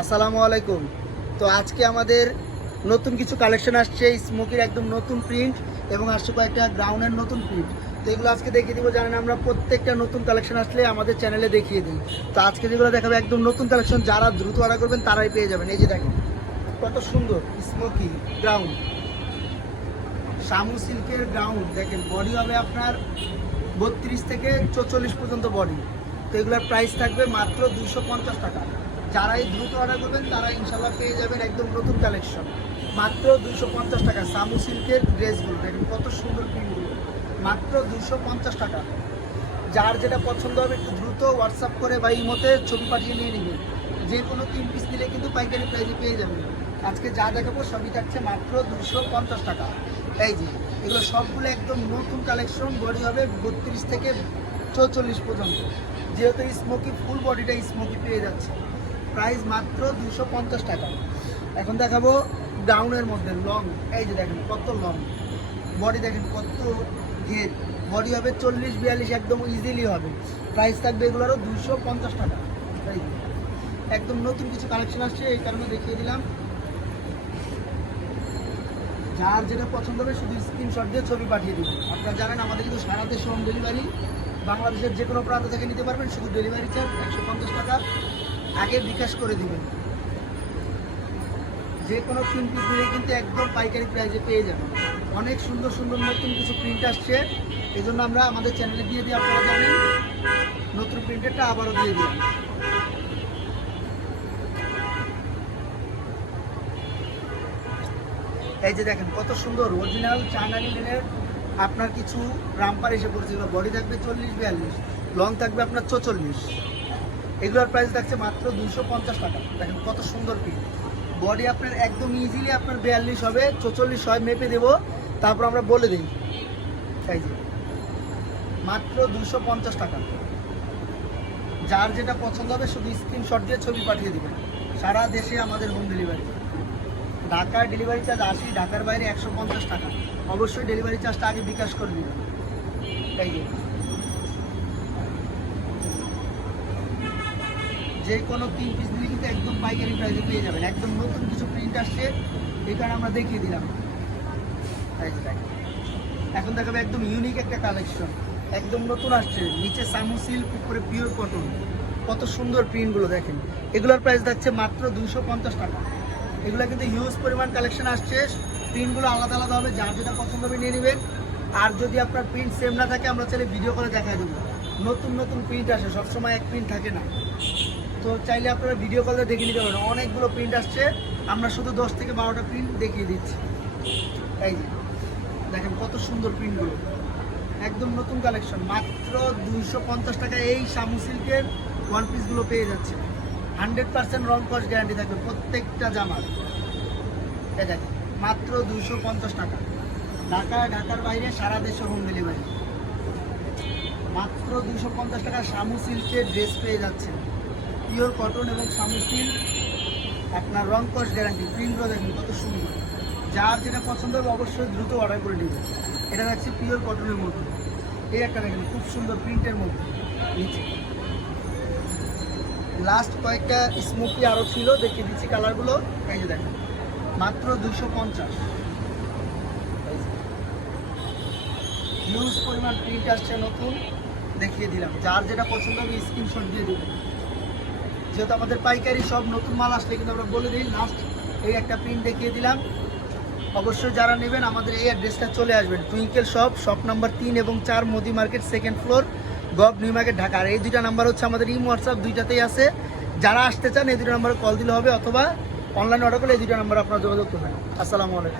আসসালামু আলাইকুম। তো আজকে আমাদের নতুন কিছু কালেকশন আসছে স্মোকির একদম নতুন প্রিন্ট এবং আসছে কয়েকটা গ্রাউন্ডের নতুন প্রিন্ট তো এগুলো আজকে দেখিয়ে দিব, জানেন আমরা প্রত্যেকটা নতুন কালেকশন আসলে আমাদের চ্যানেলে দেখিয়ে দিই। তো আজকে যেগুলো দেখাবে, একদম নতুন কালেকশন যারা দ্রুত অর্ডার করবেন তারাই পেয়ে যাবেন। এই যে দেখেন, কত সুন্দর স্মোকি গ্রাউন্ড শামু সিল্কের গ্রাউন্ড দেখেন বডি হবে আপনার বত্রিশ থেকে চৌচল্লিশ পর্যন্ত বডি তো এগুলোর প্রাইস থাকবে মাত্র দুশো টাকা। যারাই দ্রুত অর্ডার করবেন, তারা ইনশাল্লাহ পেয়ে যাবেন একদম নতুন কালেকশন মাত্র দুশো পঞ্চাশ টাকা সামু সিল্কের ড্রেসগুলো, দেখেন কত সুন্দর প্রিন্টগুলো মাত্র দুশো পঞ্চাশ টাকা। যার যেটা পছন্দ হবে একটু দ্রুত হোয়াটসঅ্যাপ করে বা ইমোতে ছবি পাঠিয়ে নিয়ে নেবেন। যে কোনো তিন পিস দিলে কিন্তু পাইকারি প্রাইজে পেয়ে যাবেন। আজকে যা দেখাবো সবই থাকছে মাত্র দুশো পঞ্চাশ টাকা। এই যে, এগুলো সবগুলো একদম নতুন কালেকশন বডি হবে বত্রিশ থেকে চৌচল্লিশ পর্যন্ত। যেহেতু স্মোকি ফুল বডিটা স্মোকি পেয়ে যাচ্ছে। প্রাইস মাত্র দুশো পঞ্চাশ টাকা। এখন দেখাবো ডাউনের মধ্যে লং এই যে দেখেন কত লং বডি দেখেন কত ঘের বডি হবে চল্লিশ বিয়াল্লিশ, একদম ইজিলি হবে। প্রাইস থাকবে এগুলোরও দুশো পঞ্চাশ টাকা। একদম নতুন কিছু কালেকশন আসছে, এই কারণে দেখিয়ে দিলাম। যার যেটা পছন্দ হবে শুধু স্ক্রিনশট দিয়ে ছবি পাঠিয়ে দিবেন। আপনারা জানেন, আমাদের কিন্তু সারা দেশে হোম ডেলিভারি বাংলাদেশের যে কোনো প্রান্ত থেকে নিতে পারবেন, শুধু ডেলিভারি চার্জ একশো পঞ্চাশ টাকা। আগে বিকাশ করে দিবেন। যে কোনো পিস নিলে কিন্তু একদম পাইকারি প্রাইসে পেয়ে যাবেন। অনেক সুন্দর সুন্দর নতুন কিছু প্রিন্ট আসছে। এই জন্য আমরা আমাদের চ্যানেলে দিয়ে দিই, আপনারা জানেন। নতুন প্রিন্টেরটা আবারও দিয়ে দিই। এই যে দেখেন, কত সুন্দর অরিজিনাল চায়না লিলেনের আপনার কিছু রামপার এসে পড়ছে এগুলো বডি থাকবে চল্লিশ, বিয়াল্লিশ লং থাকবে আপনার চৌচল্লিশ। এগুলোর প্রাইস থাকছে মাত্র দুশো পঞ্চাশ টাকা। দেখেন কত সুন্দর প্রিন্ট বডি আপনার একদম ইজিলি আপনার বিয়াল্লিশ হবে, চৌচল্লিশ হয়, মেপে দেবো। তারপর আমরা বলে দিই। যে, মাত্র দুশো পঞ্চাশ টাকা। যার যেটা পছন্দ হবে শুধু স্ক্রিনশট দিয়ে ছবি পাঠিয়ে দেবেন। সারা দেশে আমাদের হোম ডেলিভারি ঢাকার ডেলিভারি চার্জ আশি, ঢাকার বাইরে একশো পঞ্চাশ টাকা। অবশ্যই ডেলিভারি চার্জটা আগে বিকাশ করে দিবেন। যে কোনো তিন পিস দিলে কিন্তু একদম পাইকারি প্রাইসে পেয়ে যাবেন। একদম নতুন কিছু প্রিন্ট আসছে, এই আমরা দেখিয়ে দিলাম। এখন দেখাবে একদম ইউনিক একটা কালেকশন একদম নতুন আসছে। নিচে সামু সিল্ক উপরে পিওর কটন কত সুন্দর প্রিন্টগুলো দেখেন। এগুলোর প্রাইস থাকছে মাত্র দুশো পঞ্চাশ টাকা। এগুলো কিন্তু হিউজ পরিমাণ কালেকশন আসছে। প্রিন্টগুলো আলাদা আলাদা হবে। যার যেটা পছন্দ হবে নিয়ে নেবেন। আর যদি আপনার প্রিন্ট সেম না থাকে, আমরা চাইলে ভিডিও করে দেখাই দেবো। নতুন নতুন প্রিন্ট আসে। সবসময় এক প্রিন্ট থাকে না। তো চাইলে আপনারা ভিডিও কলে দেখে নিতে পারেন। অনেকগুলো প্রিন্ট আসছে। আমরা শুধু দশ থেকে বারোটা প্রিন্ট দেখিয়ে দিচ্ছি। এই যে, দেখেন কত সুন্দর প্রিন্টগুলো একদম নতুন কালেকশন মাত্র দুইশো পঞ্চাশ টাকা এই শামু সিল্কের ওয়ান পিসগুলো পেয়ে যাচ্ছে। হান্ড্রেড পার্সেন্ট রং কস্ট গ্যারান্টি থাকবে প্রত্যেকটা জামার। এই দেখেন, মাত্র দুইশো পঞ্চাশ টাকা। ঢাকা, ঢাকার বাইরে, সারা দেশে হোম ডেলিভারি মাত্র দুইশো পঞ্চাশ টাকা শামু সিল্কের ড্রেস পেয়ে যাচ্ছে। পিওর কটন এবং শামু সিল্ক আপনার রং কস্ট গ্যারান্টি প্রিন্টগুলো দেখুন কত সুন্দর। যার যেটা পছন্দ হবে অবশ্যই দ্রুত অর্ডার করে নেবেন এটা দেখছি পিওর কটনের মধ্যে। এই একটা দেখেন, খুব সুন্দর প্রিন্টের মধ্যে। নিচে। লাস্ট কয়েকটা স্মোকি আরও ছিল, দেখিয়ে দিচ্ছি কালারগুলো এই যে দেখেন, মাত্র দুশো পঞ্চাশ। হিউজ পরিমাণ প্রিন্ট আসছে নতুন। দেখিয়ে দিলাম। যার যেটা পছন্দ হবে স্ক্রিনশট দিয়ে দেবেন। যেহেতু আমাদের পাইকারি সব নতুন মাল আসলে কিন্তু আমরা বলে দিই লাস্ট এই একটা প্রিন্ট দেখিয়ে দিলাম। অবশ্যই যারা নেবেন, আমাদের এই অ্যাড্রেসটা চলে আসবেন। টুইঙ্কেল শপ শপ নাম্বার তিন এবং চার, Modi market second floor gov new market Dhaka. আর এই দুইটা নাম্বার হচ্ছে আমাদের ইম হোয়াটসঅ্যাপ দুইটাতেই আছে। যারা আসতে চান, এই দুটো নাম্বারে কল দিলে হবে, অথবা অনলাইনে অর্ডার করলে এই দুটো নাম্বার আপনারা যোগাযোগ করবেন। আসসালামু আলাইকুম।